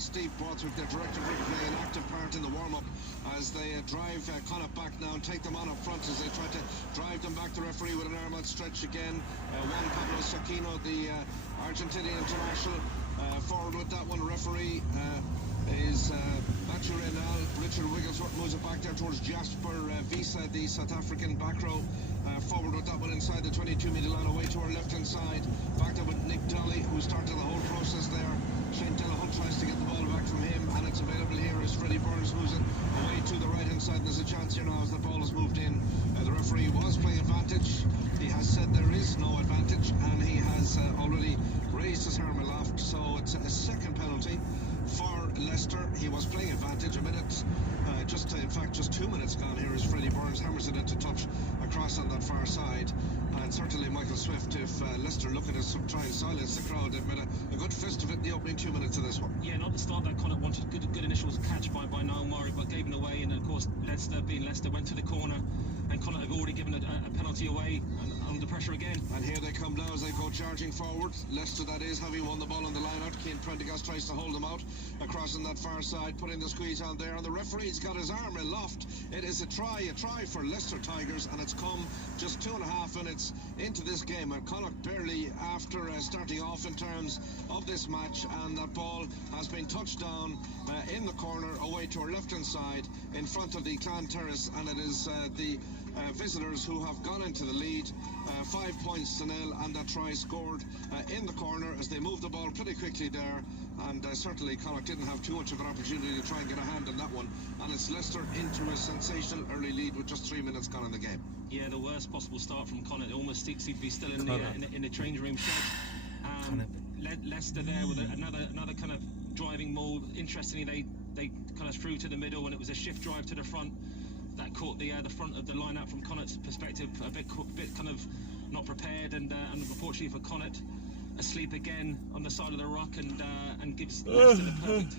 Steve Borthwick, their director of replay, an active part in the warm-up as they drive Connacht back now and take them on up front as they try to drive them back. The referee with an arm outstretched again. Juan Pablo Sakino, the Argentinian international, forward with that one. Referee is Matthew Reynal. Richard Wigglesworth moves it back there towards Jasper Visa, the South African back row. Forward with that one inside the 22-metre line, away to our left-hand side. Back there with Nick Dolly, who started the whole process there. Shane Delahunt tries to get the ball back from him, and it's available here as Freddie Burns moves it away to the right-hand side. There's a chance here now as the ball has moved in. The referee was playing advantage. He has said there is no advantage, and he has already raised his arm aloft, so it's a second penalty for Leicester. He was playing advantage a minute, in fact just 2 minutes gone here as Freddie Burns hammers it into touch across on that far side. And certainly Michael Swift, if Leicester looking to try and silence the crowd, they've made a good fist of it in the opening 2 minutes of this one. Yeah, not the start that Connacht wanted. Good initial catch by Niall Murray, but gave it away, and of course Leicester, being Leicester, went to the corner, and Connacht have already given a penalty away, and under pressure again. And here they come now as they go charging forward. Leicester, that is, having won the ball on the line out. Keane Prendergast tries to hold them out across on that far side, putting the squeeze on there, and the referee's got his arm aloft. It is a try for Leicester Tigers, and it's come just 2.5 minutes into this game, and Connacht barely after starting off in terms of this match, and that ball has been touched down in the corner away to our left hand side in front of the Clan Terrace, and it is the visitors who have gone into the lead, 5 points to nil, and that try scored in the corner as they moved the ball pretty quickly there, and certainly Connacht didn't have too much of an opportunity to try and get a hand on that one, and it's Leicester into a sensational early lead with just 3 minutes gone in the game. Yeah, the worst possible start from Connacht. It almost seemed to be still in the change room shed. Leicester there with another kind of driving maul. Interestingly, they kind of threw to the middle, and it was a shift drive to the front that caught the front of the line-out from Connacht's perspective a bit kind of not prepared, and unfortunately for Connacht, asleep again on the side of the rock, and gives Leicester the perfect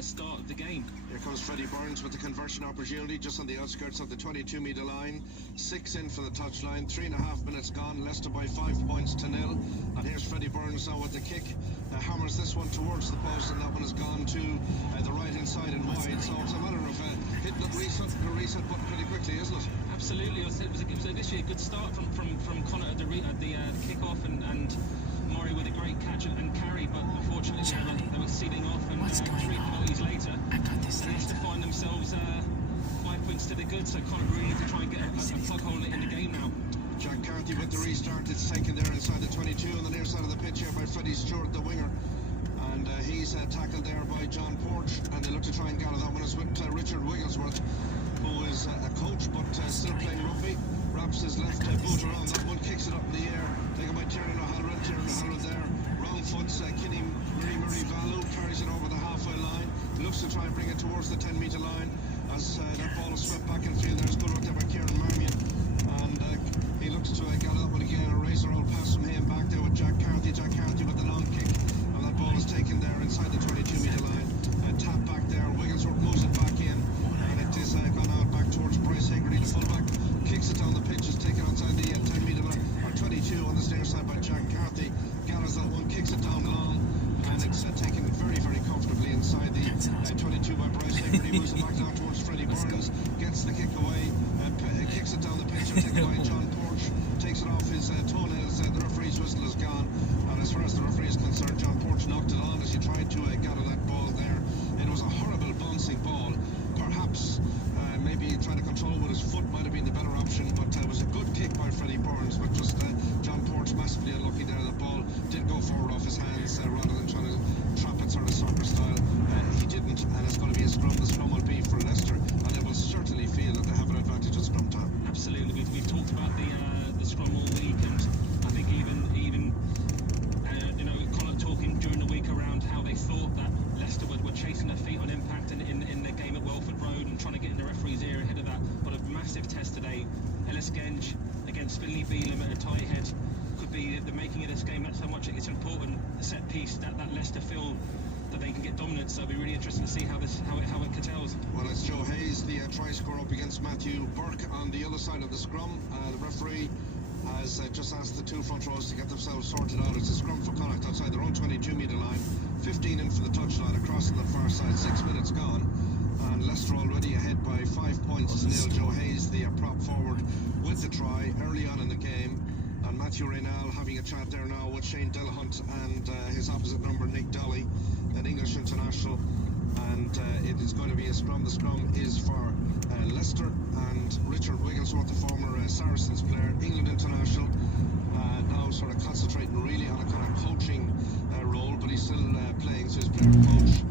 start of the game. Here comes Freddie Burns with the conversion opportunity just on the outskirts of the 22-metre line. 6 in for the touchline, 3.5 minutes gone. Leicester by 5 points to nil. And here's Freddie Burns now with the kick. Hammers this one towards the post, and that one has gone to the right-hand side and wide. So it's a matter of hitting the reset button pretty quickly, isn't it? Absolutely. It was initially a good start from Connacht at the kick-off, and Murray with a great catch and carry, but unfortunately they were sealing off, and 3 penalties later, they have to find themselves 5 points to the good, so Connacht really need to try and get a plug hole in the game now. Jack Carthy with the restart. It's taken there inside the 22 on the near side of the pitch here by Freddie Stewart, the winger, and he's tackled there by John Porch, and they look to try and gather that one. It's with Richard Wigglesworth, who is a coach but still playing rugby. Wraps his left boot around that one, kicks it up in the air, taken by Tiernan O'Halloran. Tiernan O'Halloran there, wrong foot, Kenny Murray Valu carries it over the halfway line, looks to try and bring it towards the 10-metre line as that ball is swept back in field. There's good work there by Kieran Marmion, and he looks to gather that one again. A razor old pass from him back there with Jack Carthy with the long kick, and that ball is taken there inside the 22-metre line, tap back there. Wigglesworth moves it back in, and it is gone out back towards Bryce Hegarty, the fullback. Kicks it down the pitch, is taken outside the 10-metre line, or 22 on the near side by Jack Carthy. Gathers that one, kicks it down long, and it's taken very, very comfortably inside the 22 by Bryce Hegarty. Moves it back now towards Freddie Burns, gets the kick away, kicks it down the pitch, and taken by John Porch. Takes it off his toenails. The referee's whistle is gone, and as far as the referee is concerned, John Porch knocked it on as he tried to gather that ball there. It was a horrible bouncing ball. Perhaps maybe trying to control with his foot might have been the better option, but it was a good kick by Freddie Burns, but just John Porch massively unlucky there. The ball did go forward off his hands rather than trying to trap it sort of soccer style. He didn't, and it's going to be a scrum. The scrum will be for Leicester, and they will certainly feel that they have an advantage at scrum time. Absolutely. We've talked about the scrum all week, and I think even Connacht talking during the week around how they thought that Leicester were chasing their feet on impact in their game at Welford Road and trying to get in the referee's ear ahead of that. But a massive test today. Ellis Genge against Finley Beelum at a tie head could be the making of this game. That's how much it's important, the set piece, that Leicester feel that they can get dominant. So it'll be really interesting to see how it curtails. Well, it's Joe Hayes, the try scorer, up against Matthew Burke on the other side of the scrum. The referee has just asked the 2 front rows to get themselves sorted out. It's a scrum for Connacht outside their own 22-metre line, 15 in for the touchline across cross on the far side, 6 minutes gone. And Leicester already ahead by 5 points to nil. Joe Hayes, the prop forward, with the try early on in the game. And Matthew Reynal having a chat there now with Shane Delahunt and his opposite number, Nick Dolly, an English international. And it is going to be a scrum. The scrum is for Leicester, and Richard Wigglesworth, the former Saracens player, England international, now sort of concentrating really on a kind of coaching role, but he's still playing, so he's player coach,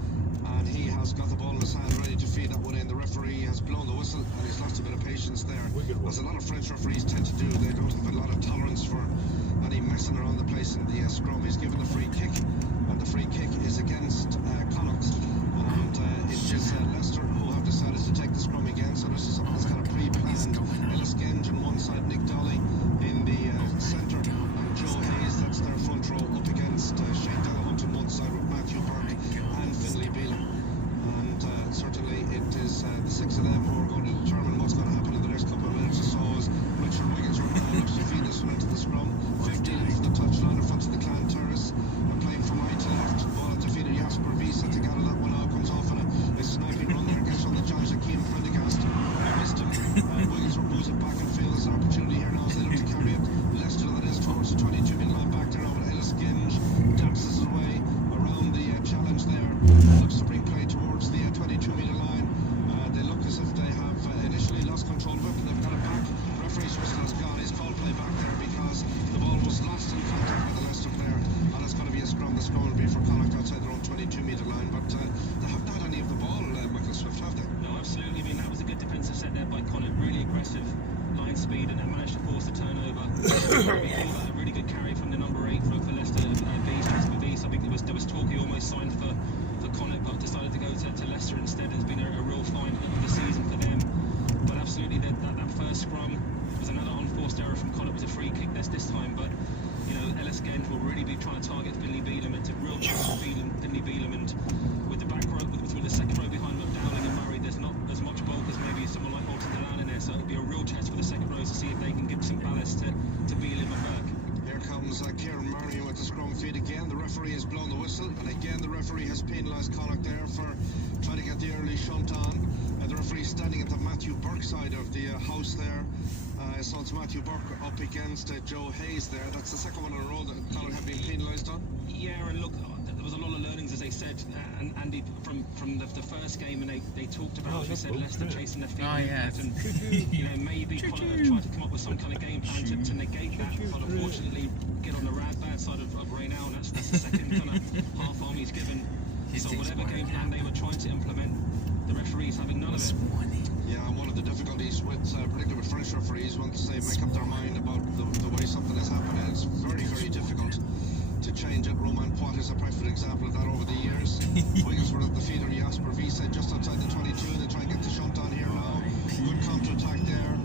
and he has got the ball in his hand ready to feed that one in. The referee has blown the whistle, and he's lost a bit of patience there, as a lot of French referees tend to do. They don't have a lot of tolerance for any messing around the place in the scrum. He's given the free kick, and the free kick is against Connacht, and it is Leicester who have decided to take the scrum again. So this is something that's kind of pre-planned. Ellis Genge on one side, Nick Dolly in the centre, and Joe Hayes, that's their front row, up against Shane Delahunt on one side with Matthew Burke and Finlay Bealham. And certainly it is the six of them who are going to determine what's going to happen in the next couple of minutes or so, as Richard Wigglesworth looks to feed this one into the scrum. 15 in for the touchline in front of the Clan Terrace, and playing from right to left. Ball at the feet of Jasper Wiese to gather that one out, comes off on a sniping run there, gets on the challenge of Keane Prendergast. Missed him. Wigglesworth moves it back and feels an opportunity here now as they look to carry it. Leicester, that is, towards the 22-minute line back there now, but Ellis Genge dances his way around the challenge there. Looks to bring play towards the 22-metre line. They look as if they have initially lost control of it, but they've got it back. Referee's whistle has gone. He's called play back there because the ball was lost in contact with the Leicester player, and it's going to be a scrum. The scrum will be for Connacht outside their own 22-metre line, but they haven't had any of the ball, Michael Swift, have they? No, absolutely. I mean, that was a good defensive set there by Connacht. Really aggressive line speed, and managed to force the turnover. A really good carry from the number 8 for Leicester, Beast. I think there was talk he almost signed for Connacht, but decided to go to Leicester instead. It's been a real find of the season for them. But absolutely, that first scrum was another unforced error from Connacht. It was a free kick this time, but you know, Ellis Genge will really be trying to target Finlay Bealham. It's a real chance for Finlay Bealham, and with the back row, with the second row behind Dowling and Murray, there's not as much bulk as maybe someone like Alton Delane in there, so it'll be a real test for the second row to see if they can give some ballast to Bealham and Burke. Here comes Kieran Marion with the scrum feed again. The referee has blown the whistle, and again the referee has penalised Connacht there for trying to get the early shunt on. The referee standing at the Matthew Burke side of the house there. So it's Matthew Burke up against Joe Hayes there. That's the second one in a row that Connacht have been penalised on. Yeah, and look, there was a lot of learnings, as they said, and Andy, from the first game, and they talked about, as we said, Leicester chasing their feet, and you know, maybe Connacht tried to come up with some kind of game plan to negate that, but unfortunately get on the bad side of Reynal, and that's the second kind of half arm he's given. So whatever game plan they were trying to implement, the referees having none of it. Yeah, and one of the difficulties with particularly with French referees, once they make up their mind about the way something has happened, it's very, very difficult to change it. Romain Poit is a perfect example of that over the years. Wigglesworth at the feet of Jasper Wiese just outside the 22. They try and get the shunt on here now. Good counter-attack there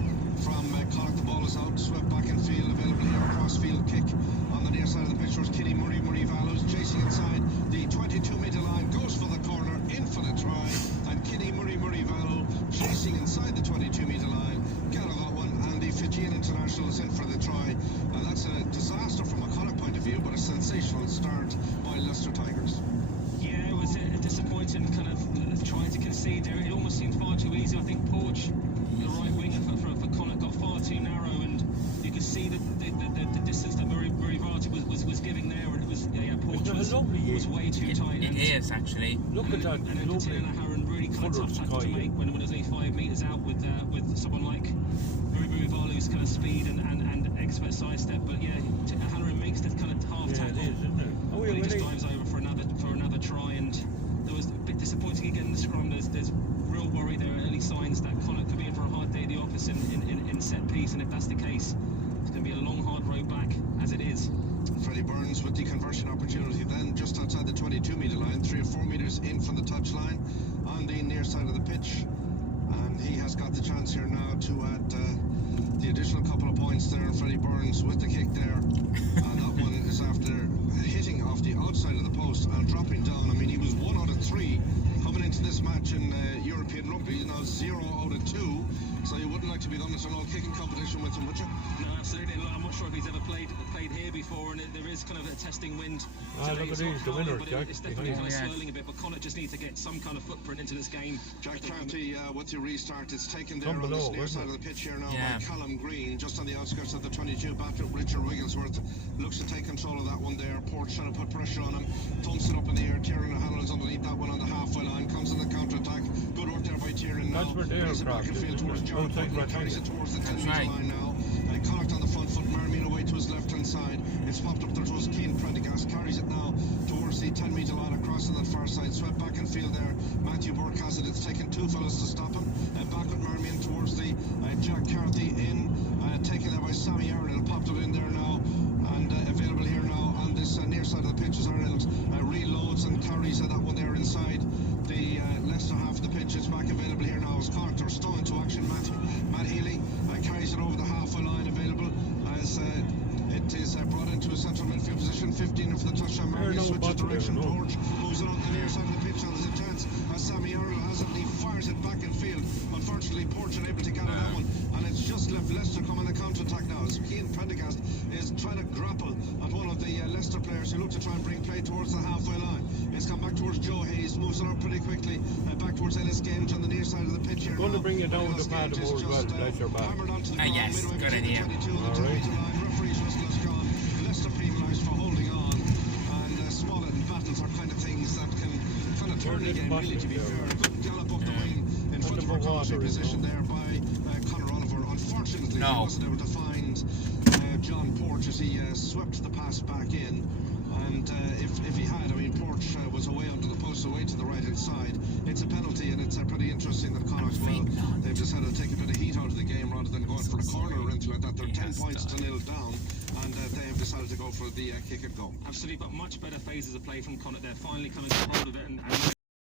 from Connacht. The ball is out, swept back in field, available here, cross-field kick on the near side of the pitch. Was Kenny Murray Vallows chasing inside the 22-metre line, goes for the corner, in for the try, and Kenny Murray Vallow chasing inside the 22-metre line, gather that one, and the Fijian international is in for the try. That's a disaster from a Connacht point of view, but a sensational start by Leicester Tigers. Yeah, it was a disappointing kind of trying to concede there. It almost seemed far too easy. I think Porch, the right winger for Connacht, got far too narrow, and you could see the distance that Murray Varty was giving there, and it was Porch was way too tight. It is actually. Look at that. And Tatiana Harron really kind of tough tackle to make when there's only 5 metres out with someone like Murray Varlow's kind of speed and expert sidestep. But yeah, Halloran makes this kind of half tackle, but he just dives over for another try, and there was a bit disappointing again in the scrum. There's real worry there, early signs that Connacht could be in for a hard day at the office in set piece, and if that's the case, it's going to be a long, hard road back, as it is. Freddie Burns with the conversion opportunity then just outside the 22-metre line, 3 or 4 metres in from the touchline on the near side of the pitch, and he has got the chance here now to add the additional couple of points there. Freddie Burns with the kick there, and that one is after hitting off the outside of the post and dropping down. I mean, he was 1 out of 3 coming into this match in European rugby. He's now 0 out of 2. So you wouldn't like to be done at an all kicking competition with him, would you? No, absolutely. And I'm not sure if he's ever played here before, and there is kind of a testing wind. Ah, today. look It's at not these, the howling, winners, but Jack. it's definitely kind of Yeah. swirling a bit. But Connacht just need to get some kind of footprint into this game. Jack Carty with the restart. It's taken there Come on this below, near isn't side it? of the pitch here now Yeah. by Callum Green, just on the outskirts of the 22. Back to Richard Wigglesworth. Looks to take control of that one there. Porch trying to put pressure on him. Thumps it up in the air. Tiernan O'Hanlon's underneath that one on the halfway line. Comes in the counter-attack. Good work there by Tiernan now. That's where they are, Plays it back Croft, and field isn't towards it? Jared Outside Butler. right Carries hand. it towards the 10 That's metre right. line now. Connacht on the front foot. Marmion away to his left-hand side. It's popped up there towards Keane Prendergast. Carries it now towards the 10 metre line across to that far side. Swept back in field there. Matthew Burke has it. It's taken two fellas to stop him. Back with Marmion towards the Jack Carthy in. Taken there by Sammy Arnold. Popped it in there now. And available here now on this near side of the pitch as Arnold reloads and carries that one there inside the Leicester half of the pitch. It's back available here now as Connacht are stung into action. Matt Healy carries it over the halfway line, available as it is brought into a central midfield position. 15 for the touchdown. Marmion switches direction. Porch moves it on the near side of the pitch. And there's a chance as Sammy Arnold has it and he fires it back in field. Unfortunately, Porch unable to gather that one, and it's just left Leicester come on the counter-attack now as Keane Prendergast is trying to grapple at one of the Leicester players who look to try and bring play towards the halfway line. It's come back towards Joe Hayes, moves it up pretty quickly, back towards Ellis Gage on the near side of the pitch here. Going to now. bring you down Ellis the pad Gage is more as well, just, that's your back. hammered onto the ground yes, midway good between the idea. 22 and the 10 Alright. metre line. Referee's whistle has gone. Leicester penalised for holding on, and small and battles are kind of things that can kind of turn the game, really, to be fair. A good gallop up the wing in front of our commentary position there by Conor Oliver. Unfortunately, he wasn't able to find John Porch as he swept the pass back in. And if he had, I mean, Porch was away under the post, away to the right-hand side. It's a penalty, and it's pretty interesting that Connacht, well, they've decided to take a bit of heat out of the game rather than going for a corner or anything like that. They're 10 points to 0 down, and they have decided to go for the kick and go. Absolutely, but much better phases of play from Connacht there. Finally kind of got hold of it and